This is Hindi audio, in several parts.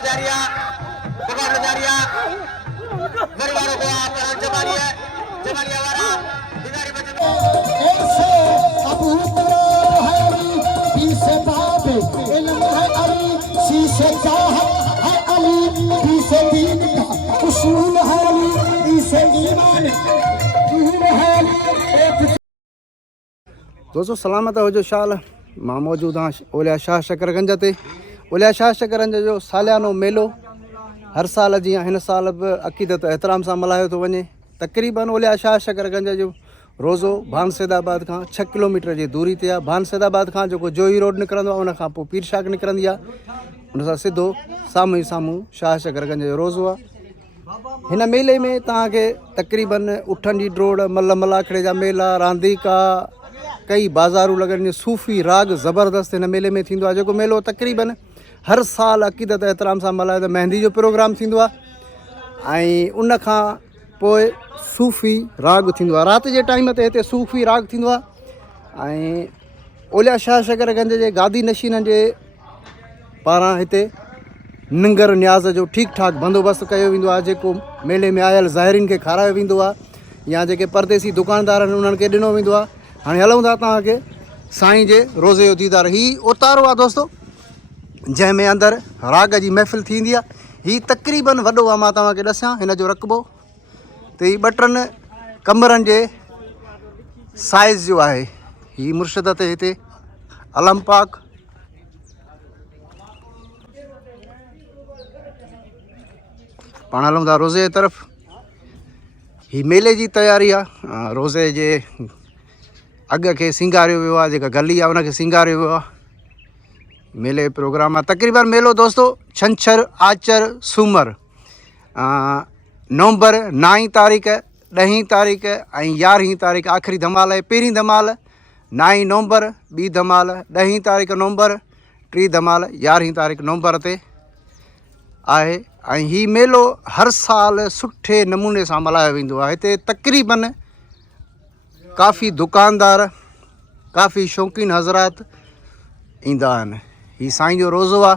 जारिया मुकाबला जारिया परिवारों को आप जमालिया जमालिया वाला बिगारी बच्चे ऐसे अबू है अली पीछे बाबे इल्म है अली शीशे चाहत है अली पीछे दीन का उसूल है अली पीछे ईमान है अली। दोस्तों सलामत हो जो शाल मां मौजूद हाँ ओलिया शाह शकरगंज ते ओलिया शाह शकरगंज जो सालियानो मेलो हर साल जी हिन साल भी अक़ीदत एहतराम से मल्हायो तो वञे। तक़रीबन ओलिया शाह शकरगंज जो रोज़ो भानसैदाबाद का 6 किलोमीटर की दूरी ते आहे। भानसैदाबाद का जो जोही रोड निकिरंदो आहे उन खां पोइ पीर शाख निकिरंदी आहे, उन सां सिधो साम्हूं ई साम्हूं शाह शकरगंज जो रोज़ो आहे। हिन मेले में तव्हांखे तक़रीबन उठनि जी ड्रोड़ मल मलाखड़े जा मेला रांदीका कई बाज़ारूं लॻनि सूफ़ी राग ज़बरदस्त हिन मेले में थींदो आहे। जेको मेलो तक़रीबन हर साल अक़ीदत एहतराम सां मल्हायो त मेहंदी जो प्रोग्राम थींदो आहे ऐं उन खां पोइ सूफ़ी राग थींदो आहे। राति जे टाइम ते हिते सूफ़ी राग थींदो आहे ऐं ओलिया शाह शकरगंज जे गादी नशीननि जे पारां हिते निंगर न्याज़ जो ठीक ठाक बंदोबस्तु कयो वेंदो आहे, जेको मेले में आयल ज़ाहिरीन खे खारायो वेंदो आहे या जेके परदेसी दुकानदार आहिनि उन्हनि खे ॾिनो वेंदो आहे। हाणे हलूं था तव्हांखे साईं जे रोज़े जो दीदार। हीअ उतारो आहे दोस्तो जंहिंमें अंदरि राग जी महफ़िल थींदी आहे। हीअ तक़रीबन वॾो आहे, मां तव्हांखे ॾसां हिन जो रक़बो त हीअ 2-3 कमरनि जे साइज़ जो आहे। हीअ मुर्शिद ते हिते अलम पाक पाण हलूं था रोज़े जी तरफ़। हीअ मेले जी तयारी आहे। रोज़े जे अॻ खे सिंगारियो वियो आहे, जेका गली आहे उनखे सिंगारियो वियो आहे। मेले प्रोग्राम आहे तक़रीबन मेलो दोस्तो छंछरु आचर सूमर नवंबर 9 तारीख़ 10 तारीख़ ऐं 11 तारीख़ आख़िरी धमाल आहे। पहिरीं धमाल 9 नवंबर, ॿी धमाल 10 तारीख़ नवंबर, टी धमाल 11 तारीख़ नवंबर ते आहे। ऐं हीउ मेलो हर साल सुठे नमूने सां मल्हायो वेंदो आहे। हिते तक़रीबन काफ़ी दुकानदार काफ़ी शौक़ीन हज़रात ईंदा आहिनि। हीउ साईं जो रोज़ो आहे।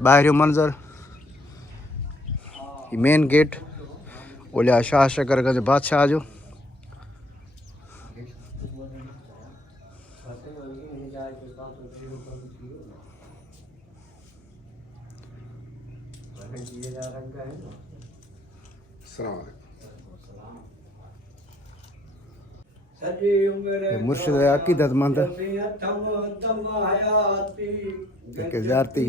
ॿाहिरियों मंज़र, हीउ मेन गेट ओलिया शाह शकरगंज बादशाह जो। मुर्शिद अक़ीदतमंद जेके ज़ियारती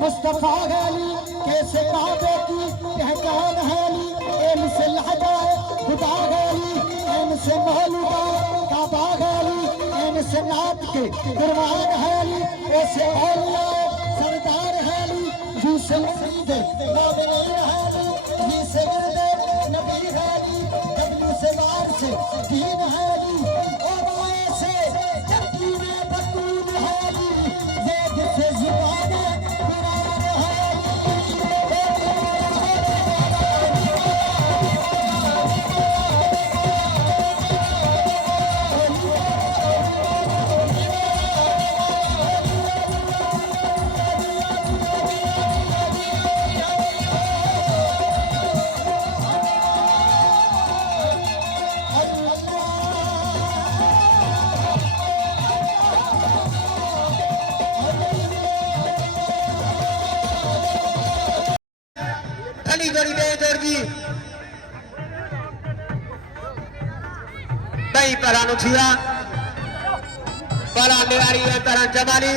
मुस्तफा गाली कैसे काबे की पहचान है अली एम से लहदा खुदा गाली एम से मौलूदा काबा गाली एम से नात के कुर्बान है अली ऐसे औलिया सरदार है अली जी से सीधे बाबरे है अली जी से गिरदे नबी है अली डब्लू से बाहर से दीन है अली और ऐसे जबकि में बतून है अली ज़ेद से ज़ुबान नहीं परानो छिया परा लेवारी है तरह जमाली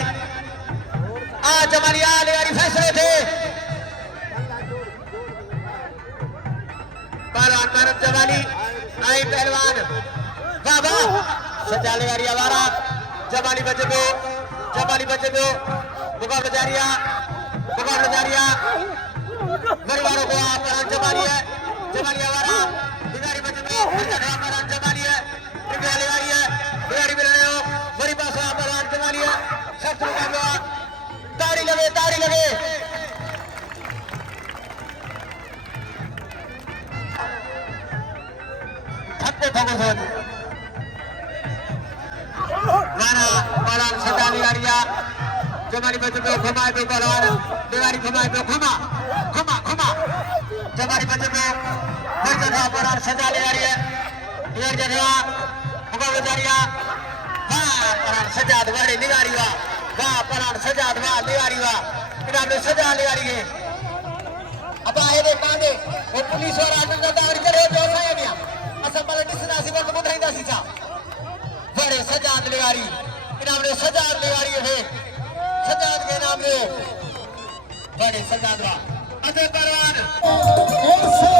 आ जमाली आ लेवारी फैसले थे परा तरफ जमाली आई पहलवान बाबा सजा लेवारी आवारा जमाली बचे को जमाली बच्चे को मुकाबला जारी है परिवारों को अपहरण जमाली है हमारा बिगाड़ी बच्चे को अपहरण जमाली है बिगाड़ी मिल रहे हो बड़ी पास अपहरण जमाली है शस्त्र का ताड़ी लगे छत्ते ठोको माना पहलवान सजा लिया जमाली बच्चे को घुमाए पे पहलवान बिगाड़ी घुमाए पे घुमा जमाली बच्चे को हर जगह पहलवान सजा ले रही है एक जगह मुकाबला जारी है पहलवान सजा वाली निगारी पहलवान सजा निगारी इन्होंने सजा ले रही है अब आए दे कांदे वो पुलिस और आटन का दावर करे जो साया मिया असल में दिसना सी वक्त बुधाईंदा सी सा बड़े सजाद लिगारी इन्होंने सजाद लिगारी है सजाद के नाम रे बड़े सजाद वा अजय परवान ऐसे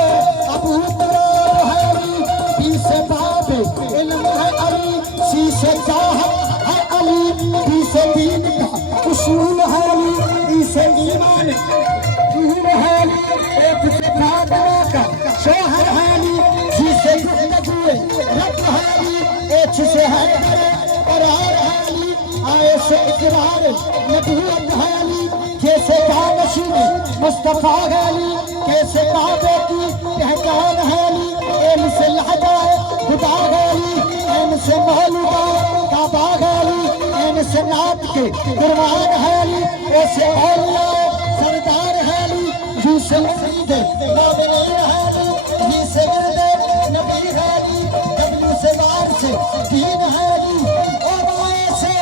अबू तरार है अली पीछे बाबे इल्म है अली शीशे चाहत है अली पीछे दीन का उसूल है अली पीछे ईमान है अली एक से फातिमा का शोहर है अली शीशे गुफ्तगू रब है अली एक से है करार है अली आए से इकरार नबूवत है अली जैसे कानशीन मुस्तफा है अली कैसे काबे की पहचान है अली एम से लहजा है खुदा है अली एम से मौलूदा काबा है अली एम से नात के कुर्बान है अली ऐसे औलिया सरदार है अली जी से मुरीद मोमिनीन है अली जी से गिरदे नबी है अली डब्लू से वार से दीन है अली और आए से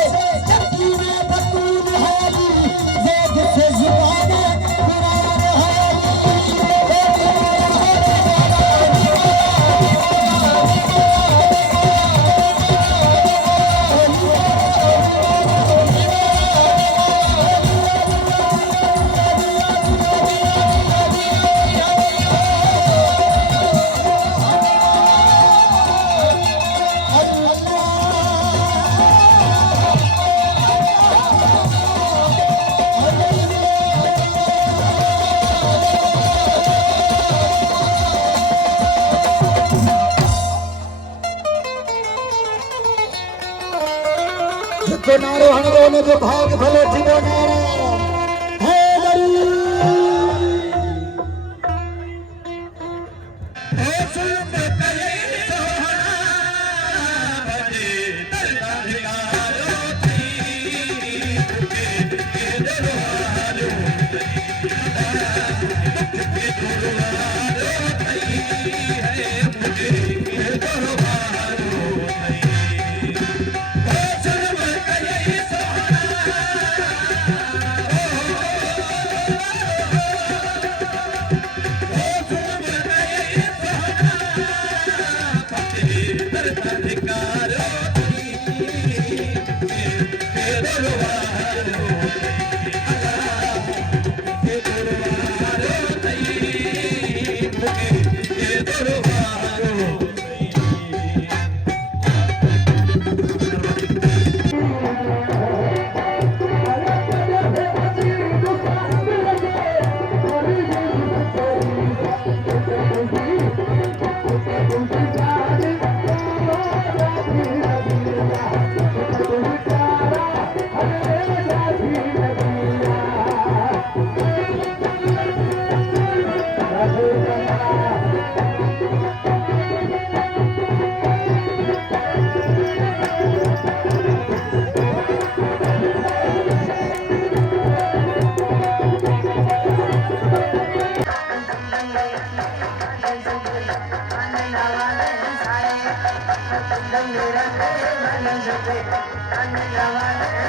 चक्की में बतून है अली ज़ेद से ज़ुबान कुरान है जितो नारो हणरो ने जो भाग भले जीवो नारो है गरी ओ सुन तले सोहना भजे दरदा भिगारो थी के दरवारो थई है मुझे के दरवारो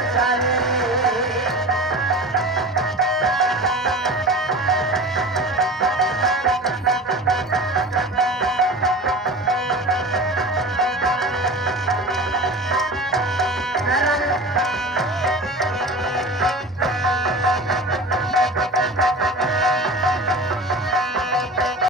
Thank you.